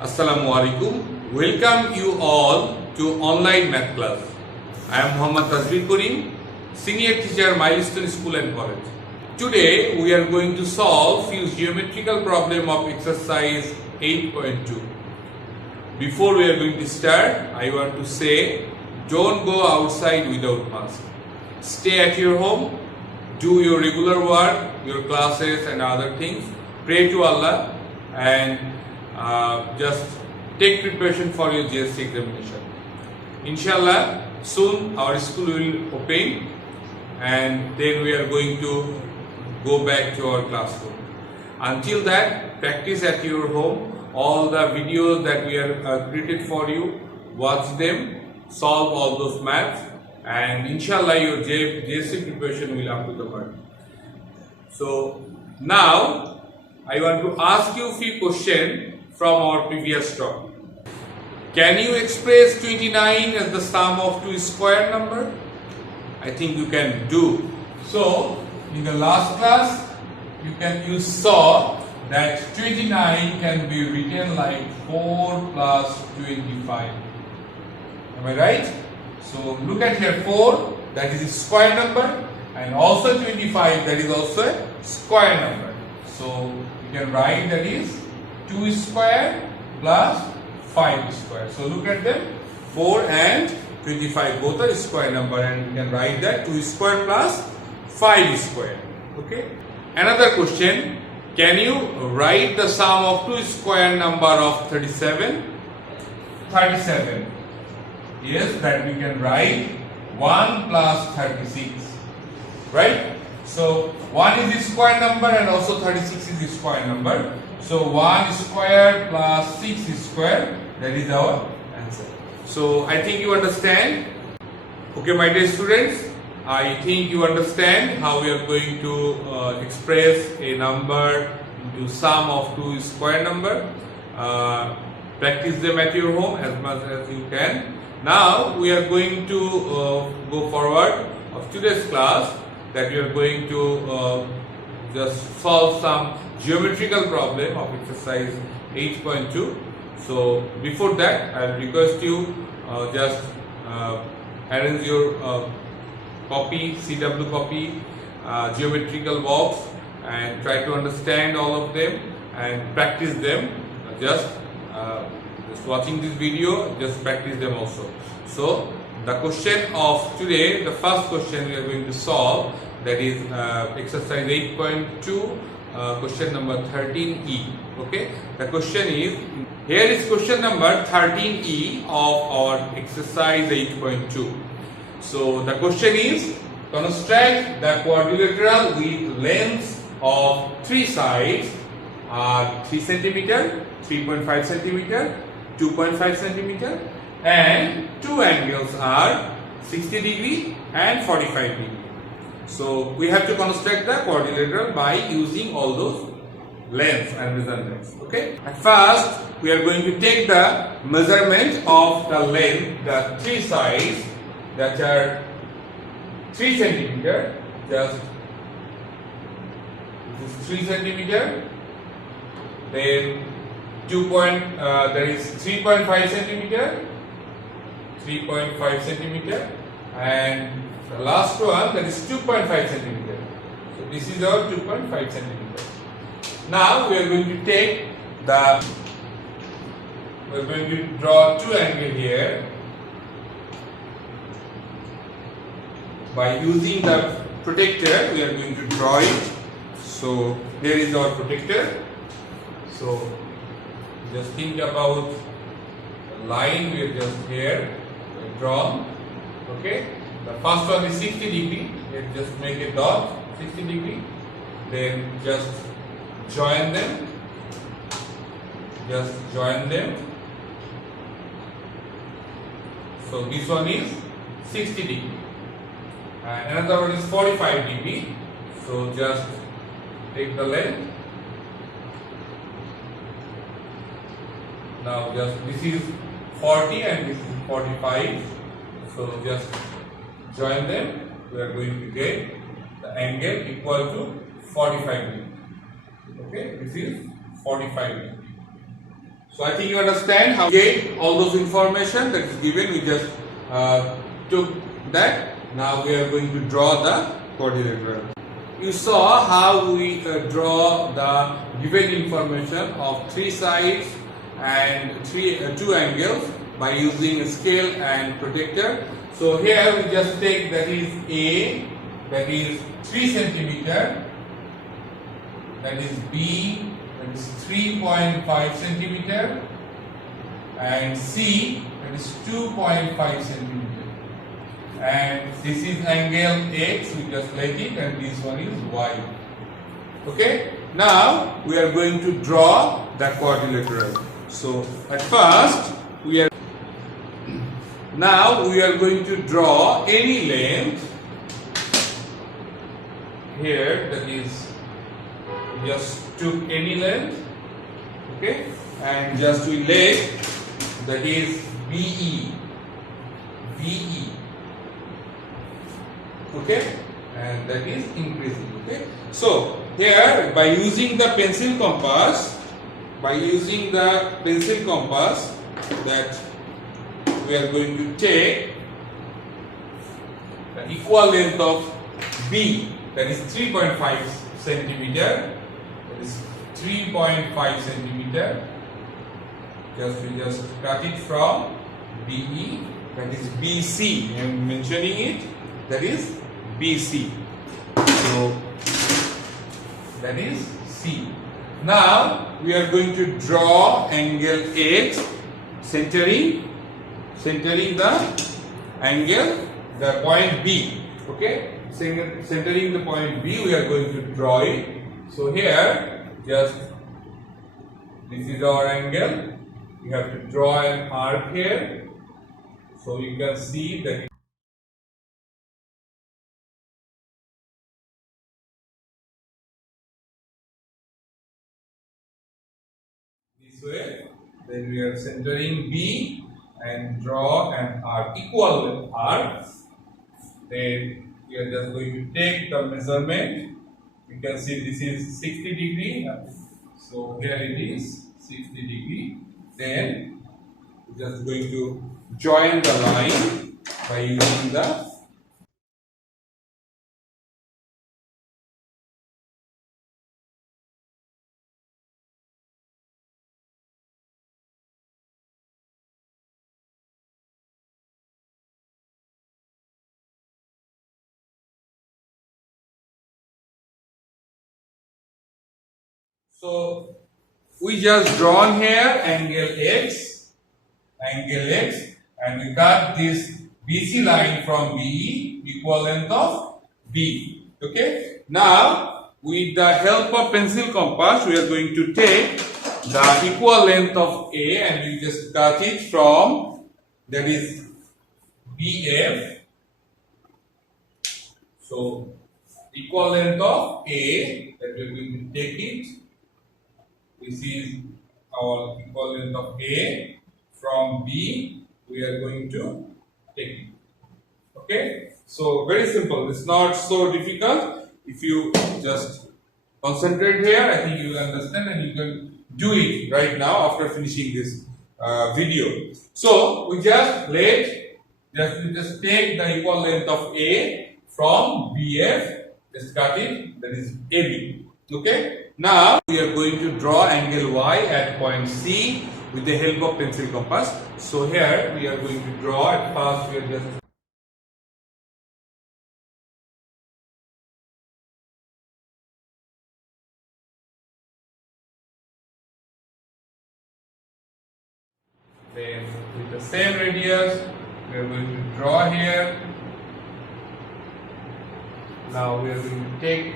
Assalamu alaikum. Welcome you all to online math class. I am Muhammad Tazbir Karim, senior teacher, Milestone School and College. Today we are going to solve few geometrical problem of exercise 8.2. Before we are going to start, I want to say don't go outside without mask. Stay at your home, do your regular work, your classes and other things. Pray to Allah and just take preparation for your GST examination. Inshallah, soon our school will open and then we are going to go back to our classroom. Until that, practice at your home. All the videos that we are created for you, watch them, solve all those maths, and inshallah your GST preparation will up to the mark. So now I want to ask you a few questions from our previous talk. Can you express 29 as the sum of two square number? I think you can do. So in the last class you saw that 29 can be written like 4 plus 25. Am I right? So look at here, 4 that is a square number, and also 25 that is also a square number. So you can write that is 2 square plus 5 square. So look at them, 4 and 25 both are square number, and you can write that 2 square plus 5 square. Okay. Another question, can you write the sum of two square number of 37? 37. Yes, that we can write 1 plus 36. Right? So 1 is the square number and also 36 is the square number. So 1 square plus 6 square, that is our answer. So I think you understand. Okay, my dear students, I think you understand how we are going to express a number into sum of two square number. Practice them at your home as much as you can. Now we are going to go forward of today's class, that we are going to just solve some geometrical problem of exercise 8.2. So before that, I will request you just arrange your copy, CW copy, geometrical box, and try to understand all of them and practice them. Just watching this video, just practice them also. So the question of today, the first question we are going to solve, that is exercise 8.2, question number 13E. Okay, the question is, here is question number 13E of our exercise 8.2. So the question is, construct the quadrilateral with lengths of three sides are 3 cm, 3.5 cm, 2.5 cm, and two angles are 60 degree and 45 degree. So we have to construct the quadrilateral by using all those lengths and measurements. Okay. At first, we are going to take the measurement of the length, the three sides that are 3 cm. Just this is 3 cm. Then there is 3.5 cm, 3.5 cm, and the last one, that is 2.5 cm. So this is our 2.5 cm. Now we are going to draw two angles here by using the protector. We are going to draw it. So here is our protector. So just think about the line we have just here drawn. Okay. The first one is 60 degree. Let's just make a dot 60 degree. Then just join them. Just join them. So this one is 60 degree. And another one is 45 degree. So just take the length. Now just this is 40 and this is 45. So just join them. We are going to get the angle equal to 45 degree. Okay, this is 45 degree. So I think you understand how to get all those information that is given. We just took that. Now we are going to draw the quadrilateral. You saw how we draw the given information of three sides and two angles by using a scale and protractor. So here we just take that is A, that is 3 centimeter, that is B, that is 3.5 centimeter, and C, that is 2.5 centimeter. And this is angle X, we just let it, and this one is Y. Okay? Now we are going to draw the quadrilateral. So at first we are going to draw any length here, that is just took any length, okay, and just we let that is BE, okay, and that is increasing. Okay, so here by using the pencil compass, that we are going to take the equal length of B, that is 3.5 centimeter, that is 3.5 centimeter. We just cut it from BE, that is BC. I am mentioning it, that is BC. So that is C. Now we are going to draw angle H, centering the angle, the point B. Okay, centering the point B, we are going to draw it. So here, just this is our angle. We have to draw an arc here. So you can see that this way. Then we are centering B and draw an arc, equal arc. Then we are just going to take the measurement. You can see this is 60 degree. So here it is 60 degree. Then we are just going to join the line by using the So we just drawn here angle X, and we cut this BC line from BE, equal length of B. Okay. Now with the help of pencil compass, we are going to take the equal length of A and we just cut it from, that is BF. So equal length of A, that we are going to take it. This is our equal length of A. From B, we are going to take it. Okay, so very simple. It's not so difficult. If you just concentrate here, I think you will understand and you can do it right now after finishing this video. So we just take the equal length of A from BF. Just cut it. That is AB. Okay. Now we are going to draw angle Y at point C with the help of pencil compass. So here we are going to draw. At first we are just then with the same radius we are going to draw here. Now we are going to take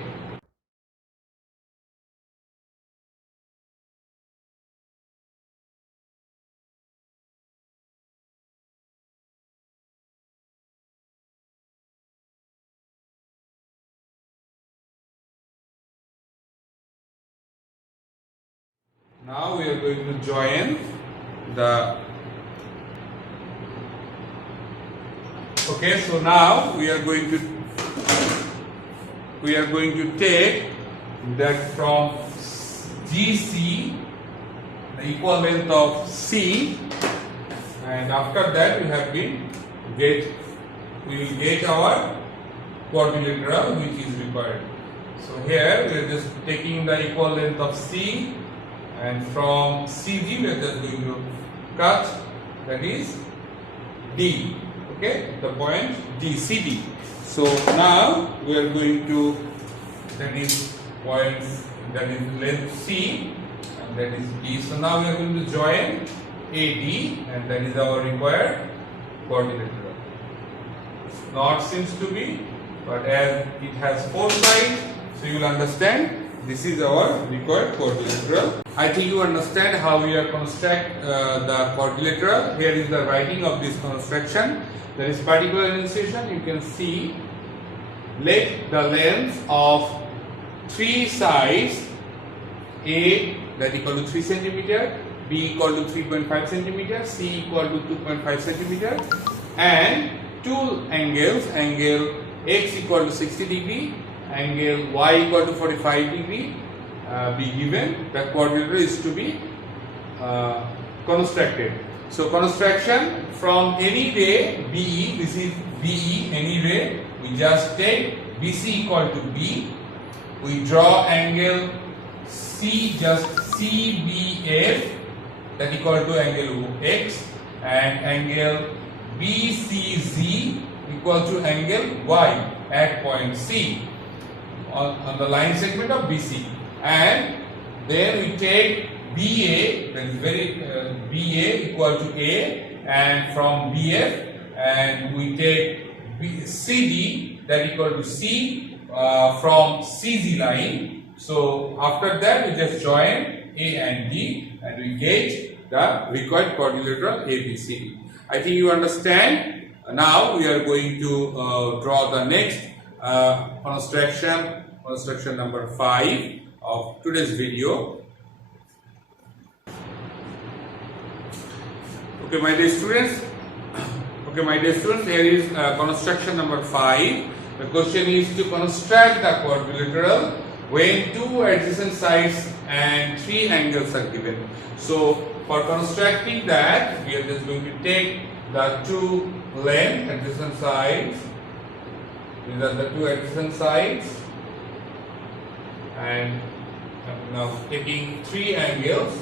now we are going to join the okay, so now we are going to take that from GC, the equal length of C, and after that we will get our quadrilateral which is required. So here we are just taking the equal length of C, and from CG we are just going to cut, that is D, okay, the point D, CD. So now we are going to, that is point, that is length C, and that is D. So now we are going to join AD, and that is our required quadrilateral. Not seems to be, but as it has four sides, so you will understand this is our required quadrilateral. I think you understand how we are construct the quadrilateral. Here is the writing of this construction. There is particular enunciation. You can see, let the length of three sides, A that equal to 3 cm, B equal to 3.5 cm, C equal to 2.5 cm, and two angles, angle X equal to 60 degree, angle Y equal to 45 degree be given. The quadrilateral is to be constructed. So construction from any ray BE, this is BE, any ray, we just take BC equal to B, we draw angle C, just CBF, that equal to angle X, and angle BCZ equal to angle Y at point C on the line segment of BC, and then we take BA, that is BA equal to A, and from BF, and we take CD, that equal to C from CZ line. So after that we just join A and D, and we get the required quadrilateral ABCD. I think you understand. Now we are going to draw the next construction number 5 of today's video. Okay, my dear students. Here is construction number 5. The question is to construct the quadrilateral when two adjacent sides and three angles are given. So for constructing that, we are just going to take the two length adjacent sides. These are the two adjacent sides, and now taking three angles.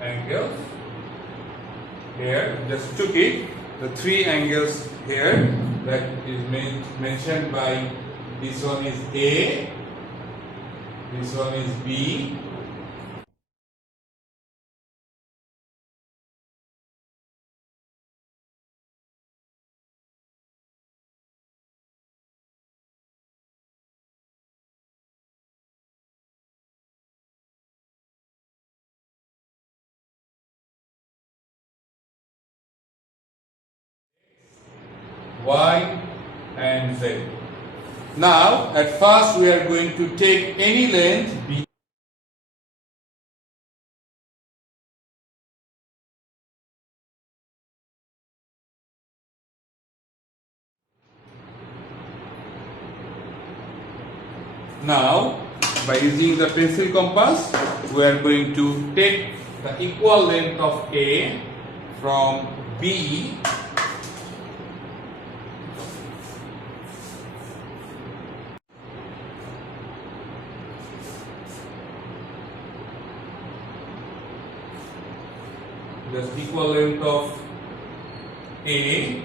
Angles here, just took it, the three angles here, that is mentioned by, this one is A, this one is B, Y and Z. Now at first we are going to take any length B. Now by using the pencil compass, we are going to take the equal length of A from B just equal length of A,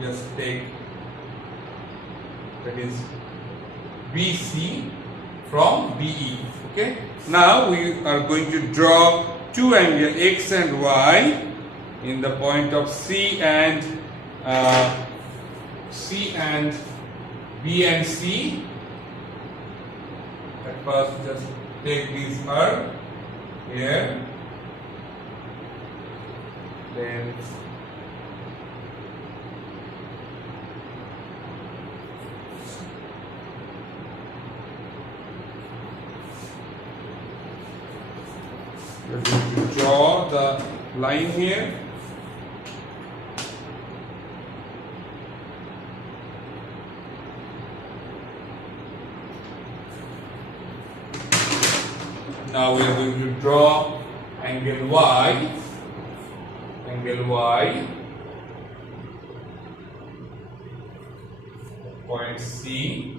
just take, that is BC from BE. Okay. Now we are going to draw two angles X and Y in the point of C and B and C, first just take this curve here, then we're going to draw the line here. Now we are going to draw angle Y, point C.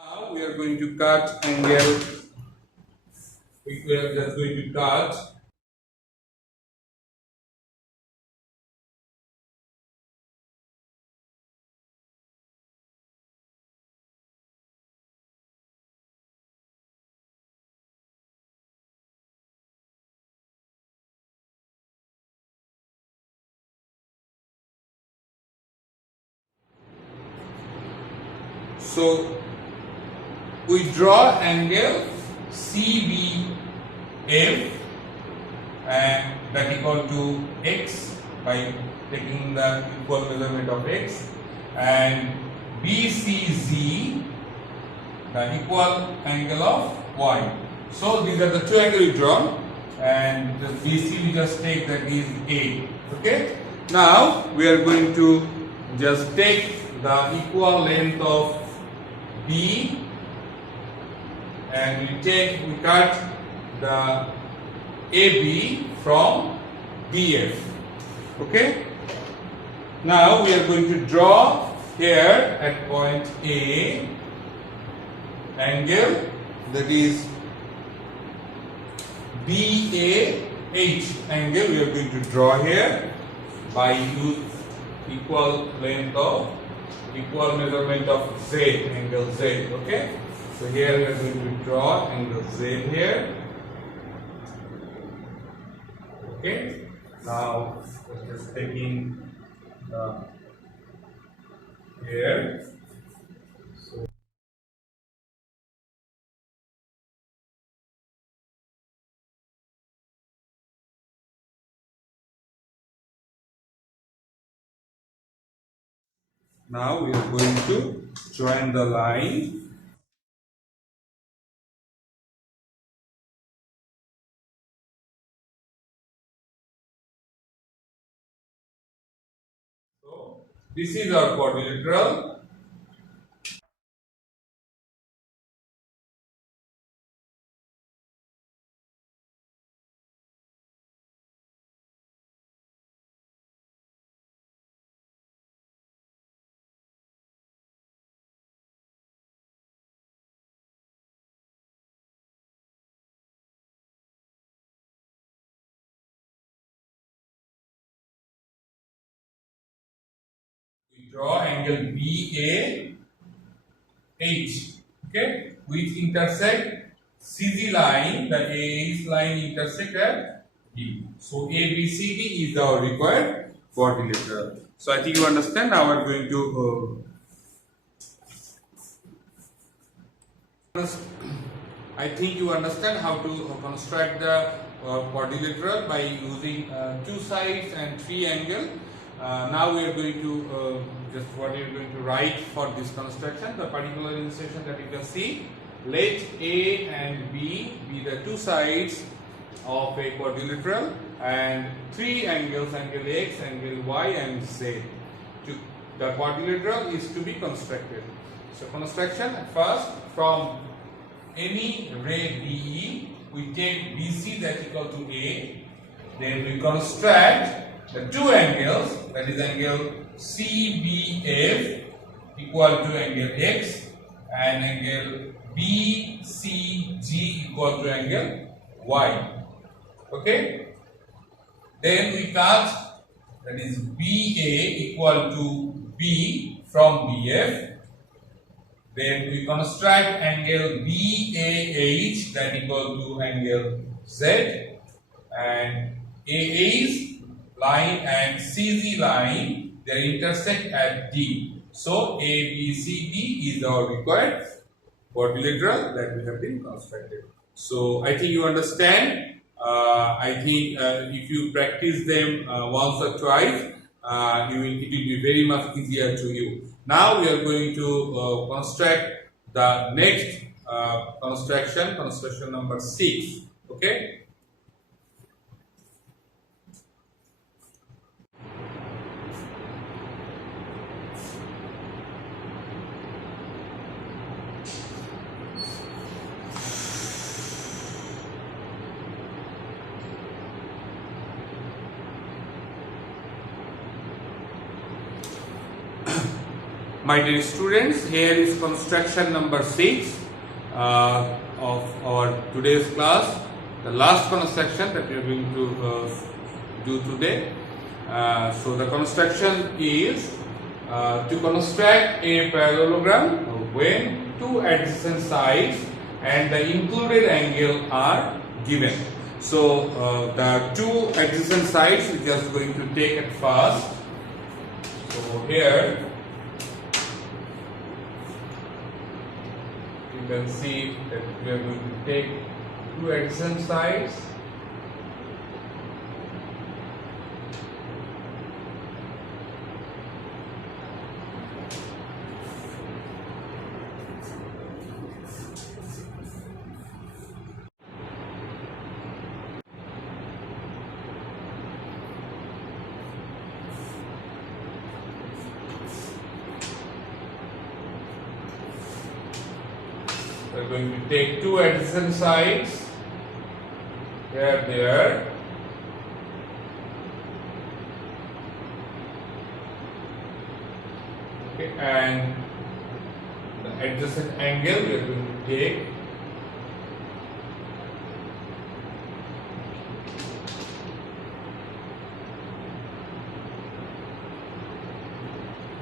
Now we are going to cut angle. We are just going to cut so we draw angle CBF and that equal to x by taking the equal measurement of x, and BCZ the equal angle of y. So these are the two angles we draw, and the BC we just take that is A. Okay. Now we are going to just take the equal length of B and we cut the AB from BF. Okay. Now we are going to draw here at point A angle that is BAH angle. We are going to draw here by use equal measurement of Z, angle Z. Okay. So here we are going to draw angle Z here. Okay. Now just taking here. So now we are going to join the line. So this is our quadrilateral. We draw angle BAH, okay, which intersect CG line, the AH line intersect at B. So ABCD is our required quadrilateral. So I think you understand. Now we are going to I think you understand how to construct the quadrilateral by using two sides and three angles. Now we are going to just what we are going to write for this construction. The particular illustration that you can see, let A and B be the two sides of a quadrilateral and three angles, angle X, angle Y and Z. The quadrilateral is to be constructed. So construction first from any ray DE, we take BC that equal to A, then we construct the two angles, that is angle CBF equal to angle X and angle BCG equal to angle Y. Okay? Then we cut, that is BA equal to B from BF. Then we construct angle BAH that equal to angle Z, and AH line and CG line, they intersect at D. So ABCD is our required quadrilateral that we have been constructed. So I think you understand. I think if you practice them once or twice, it will be very much easier to you. Now we are going to construct the next construction number 6. Okay. My dear students, here is construction number 6 of our today's class, the last construction that we are going to do today. So the construction is to construct a parallelogram when two adjacent sides and the included angle are given. So the two adjacent sides we are just going to take at first. So here you can see that we are going to take two adjacent sides. We are going to take two adjacent sides, there, okay, and the adjacent angle we are going to take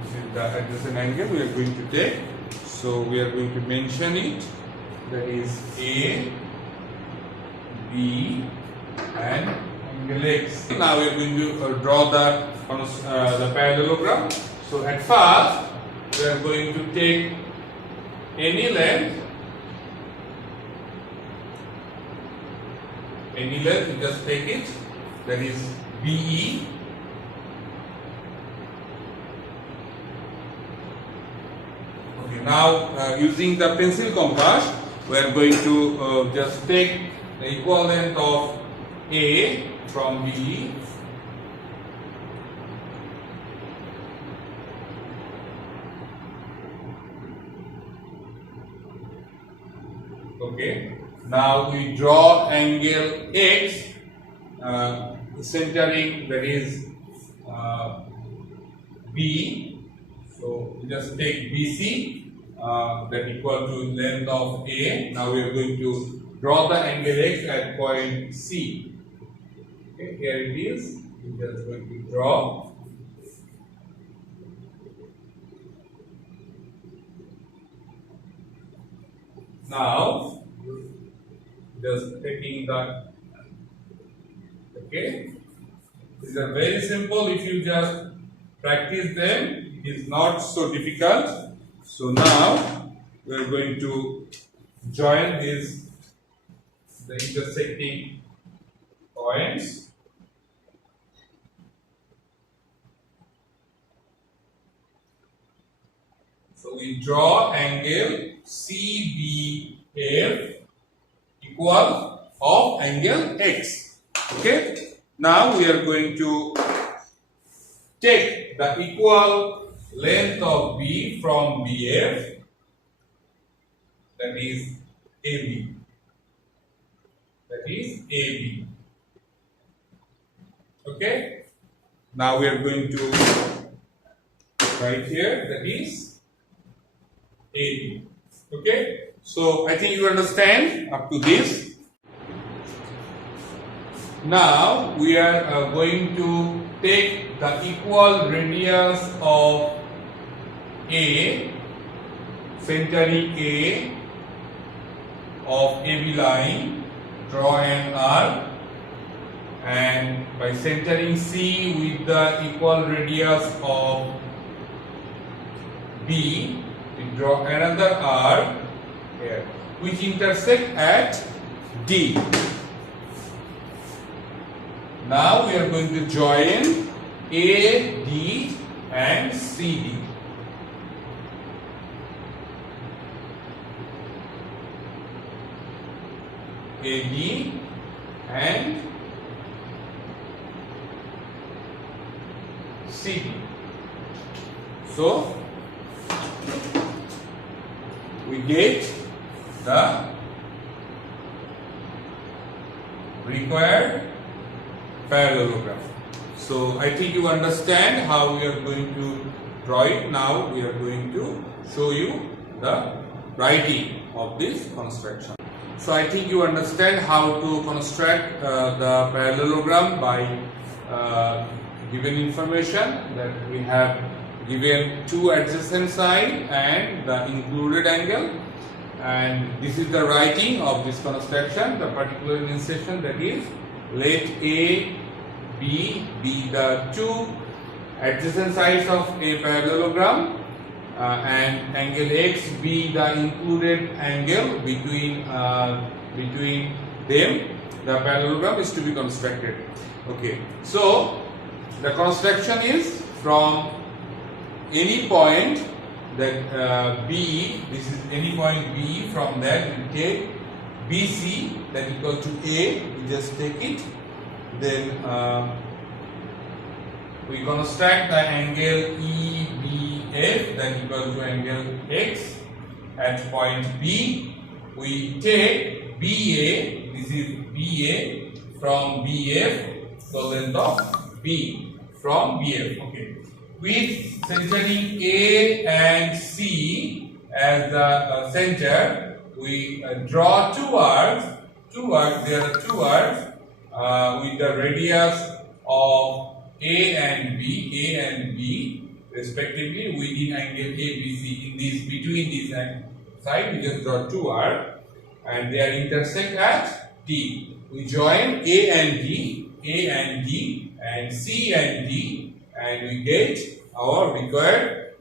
this is the adjacent angle we are going to take. So we are going to mention it. That is A, B, and angle X. Now we are going to draw the parallelogram. So at first we are going to take any length. You just take it. That is BE. Okay. Now using the pencil compass, we are going to just take the equal length of A from B. Okay. Now we draw angle X centering, that is B. So we just take BC. That equal to length of A. Now we are going to draw the angle X at point C. Okay, here it is. We are just going to draw. Now, just taking the, okay, these are very simple. If you just practice them, it is not so difficult. So now we are going to join the intersecting points. So we draw angle CBF equal of angle X. Okay. Now we are going to take the equal length of B from BF, that is AB. That is AB. Okay. Now we are going to write here, that is AB. Okay. So I think you understand up to this. Now we are going to take the equal radius of A, centering A of AB line, draw an arc, and by centering C with the equal radius of B, we draw another arc here which intersect at D. Now we are going to join AD and CD. AD and CD. So we get the required parallelogram. So I think you understand how we are going to draw it. Now we are going to show you the writing of this construction. So I think you understand how to construct the parallelogram by given information that we have given two adjacent side and the included angle, and this is the writing of this construction. The particular insertion, that is, let A, B be the two adjacent sides of a parallelogram, and angle X be the included angle between them. The parallelogram is to be constructed. Okay, so the construction is from any point that B, this is any point B, from that we take BC, that is equal to A, we just take it, then we construct the angle EBF, that is equal to angle X at point B. We take BA, this is BA, from BF, so length of B from BF. Okay. With centering A and C as the center, we draw two arcs. There are two arcs with the radius of A and B respectively within angle ABC. In this, between this and side, we just draw two arcs, and they are intersect at D. We join A and D, and C and D, and we get our required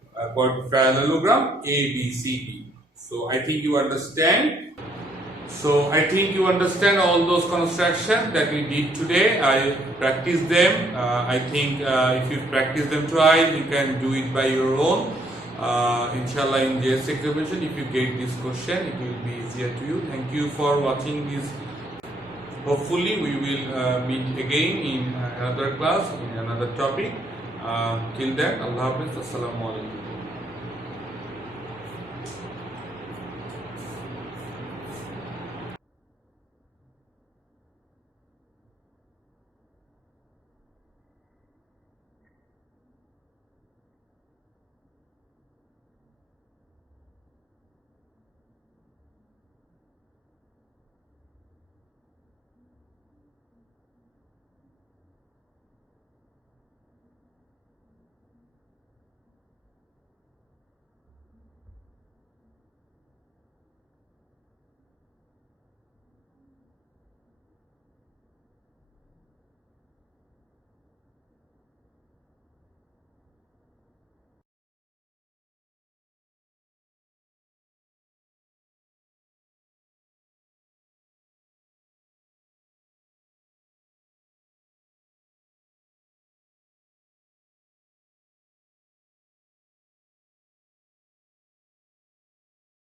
parallelogram ABCD. So I think you understand. So I think you understand all those constructions that we did today. I practiced them. I think if you practice them twice, you can do it by your own. Inshallah, in JS examination, if you get this question, it will be easier to you. Thank you for watching this. Hopefully, we will meet again in another class, in another topic. Till then, Allah Hafiz. Assalamu alaikum.